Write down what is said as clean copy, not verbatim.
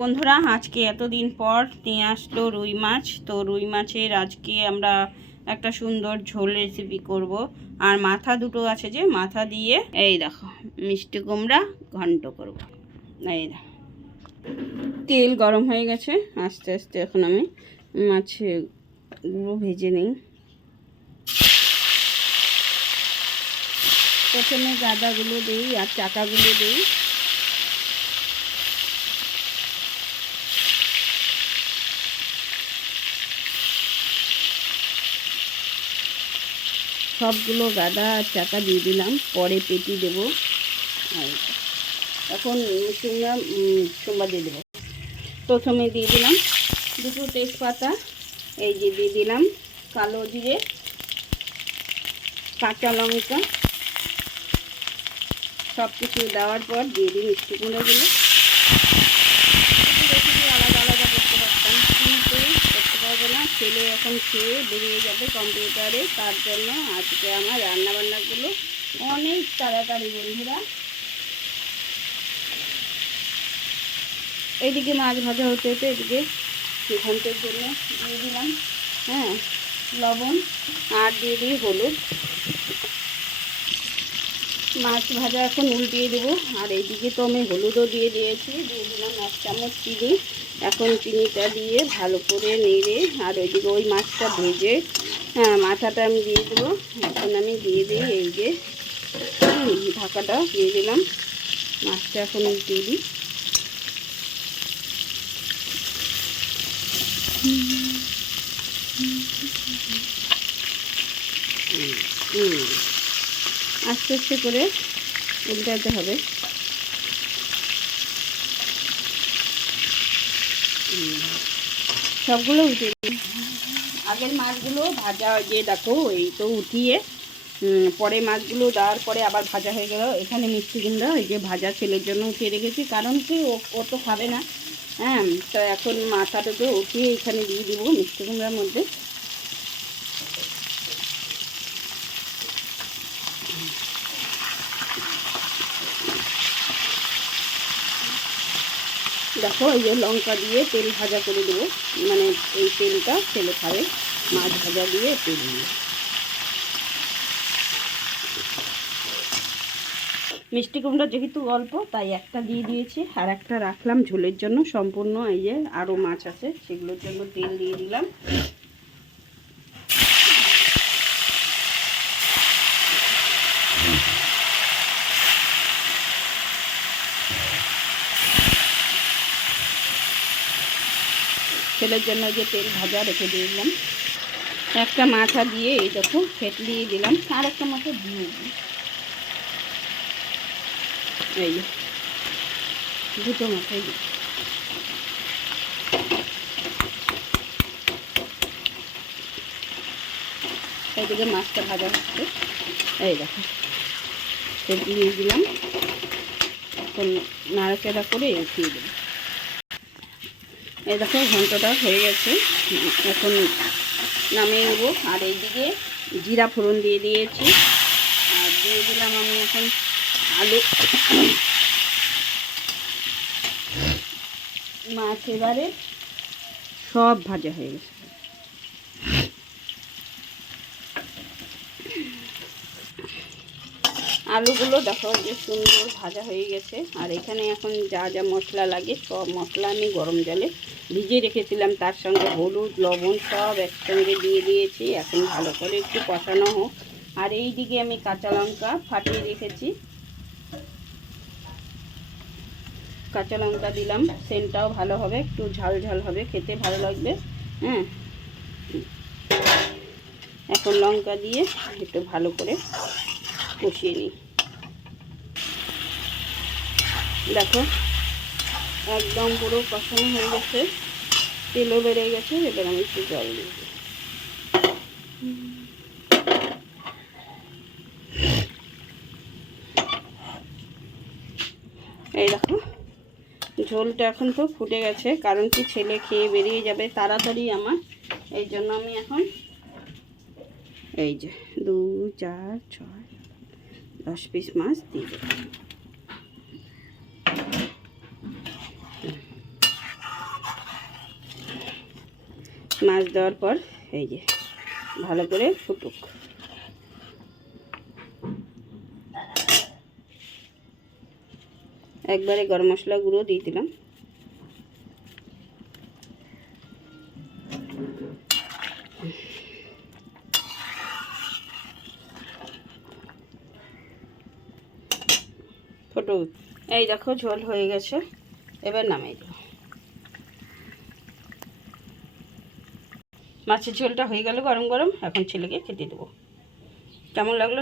বন্ধুরা আজকে এতদিন পর নিয়ে আসলো রুই মাছ। তো রুই মাছের আজকে আমরা একটা সুন্দর ঝোল রেসিপি করব। আর মাথা দুটো আছে, যে মাথা দিয়ে এই দেখো মিষ্টি কুমড়া ঘন্ট করব। এই দেখো তেল গরম হয়ে গেছে, আস্তে আস্তে এখন আমি মাছগুলো ভেজে নিই। প্রথমে গাদাগুলো দিই আর চাকাগুলো দিই। সবগুলো গাদা আর চাকা দিয়ে দিলাম, পরে পেটি দেবো। এখন সোমবার দিয়ে দেবো। প্রথমে দিয়ে দিলাম দুটো তেজপাতা, এই যে দিয়ে দিলাম কালো জিরে, কাঁচা লঙ্কা। সব কিছু দেওয়ার পর দিয়ে দিই মিষ্টি কুমড়োগুলো। রেসিপি আলাদা আলাদা করতে পারতাম, কিন্তু করতে পারবো না। ছেলে এখন খেয়ে বেরিয়ে যাবে কম্পিউটারে, তার জন্য আজকে আমার রান্নাবান্নাগুলো অনেক তাড়াতাড়ি। বন্ধুরা এইদিকে মাছ ভাজা হতে হতে এদিকে ঘন্টের জন্য দিয়ে দিলাম লবণ, আর দিয়ে দিই হলুদ। মাছ ভাজা এখন উল্টিয়ে দেবো। আর এইদিকে তো আমি হলুদও দিয়ে দিয়েছি, দিয়ে দিলাম 1 চামচ চিনি। এখন চিনিটা দিয়ে ভালো করে নেড়ে, আর ওইদিকে ওই মাছটা ভেজে মাথাটা আমি দিয়ে দেবো। এখন আমি দিয়ে দিই এই যে ঢাকাটা দিয়ে দিলাম। মাছটা এখন উল্টিয়ে দিই। আস্তে আস্তে করে উল্টাতে হবে। সবগুলো উঠিয়ে দিই। আগের মাছগুলো ভাজা যে দেখো এই তো উঠিয়ে পরে মাছগুলো দেওয়ার পরে আবার ভাজা হয়ে গেল। এখানে মিষ্টি কুমড়া এই যে ভাজা ছেলের জন্য উঠিয়ে রেখেছি, কারণ কি ও তো খাবে না। তো এখন মাথাটাকে উঠিয়ে এখানে দিয়ে দিব মিষ্টি কুমড়ার মধ্যে। দেখো এই যে লঙ্কা দিয়ে তেল ভাজা করে দেবো, মানে এই তেলটা ছেলে খাবে মাছ ভাজা দিয়ে তেল দিয়ে। মিষ্টি কুমড়া যেহেতু অল্প তাই একটা দিয়ে দিয়েছি, আর একটা রাখলাম ঝোলের জন্য সম্পূর্ণ। এই যে আরও মাছ আছে, সেগুলোর জন্য তেল দিয়ে দিলাম। ছেলের জন্য যে তেল ভাজা রেখে দিলাম। একটা মাথা দিয়ে এই দেখো ফেটলিয়ে দিলাম, আর একটা মাথা দিয়ে দিই। এই দুটো মাথায় দিই। এইদিকে মাছটা ভাজা হচ্ছে, এই দেখো ফেটলিয়ে দিলাম। এখন নাড়াচাড়া করে উঠিয়ে দেবো। এই দেখো ঘন্টটা হয়ে গেছে, এখন নামিয়ে নেব। আর এইদিকে জিরা ফোড়ন দিয়ে দিয়েছি, আর দিয়ে দিলাম আমি এখন আলু। মাছ এবারে সব ভাজা হয়ে গেছে। আলুগুলো দেখো যে সুন্দর ভাজা হয়ে গেছে। আর এখানে এখন যা যা মশলা লাগে সব মশলা আমি গরম জলে ভিজিয়ে রেখেছিলাম, তার সঙ্গে হলুদ লবণ সব একসঙ্গে দিয়ে দিয়েছি। এখন ভালো করে একটু কষানো হোক। আর এই দিকে আমি কাঁচা লঙ্কা ফাটিয়ে রেখেছি, কাঁচা লঙ্কা দিলাম। সেন্টটাও ভালো হবে, একটু ঝাল ঝাল হবে, খেতে ভালো লাগবে। এখন লঙ্কা দিয়ে একটু ভালো করে কষিয়ে নিই। দেখো একদম পুরো কষানো হয়ে গেছে, তেলও বেড়ে গেছে। এবার আমি একটু জল দিয়ে দিই। এই দেখো ঝোলটা এখন তো ফুটে গেছে, কারণ কি ছেলে খেয়ে বেরিয়ে যাবে তাড়াতাড়ি আমার। এই জন্য আমি এখন এই যে 2 4 6 10 পিস মাছ দিয়ে দেব। মাছ দেওয়ার পর এই যে ভালো করে ফুটুক। একবারে গরম মশলা গুঁড়ো দিয়ে দিলাম। ফুটুক। এই দেখো ঝোল হয়ে গেছে, এবার নামিয়ে দেবো। মাছের ঝোলটা হয়ে গেল গরম গরম, এখন ছেলেকে খেতে দেবো। কেমন লাগলো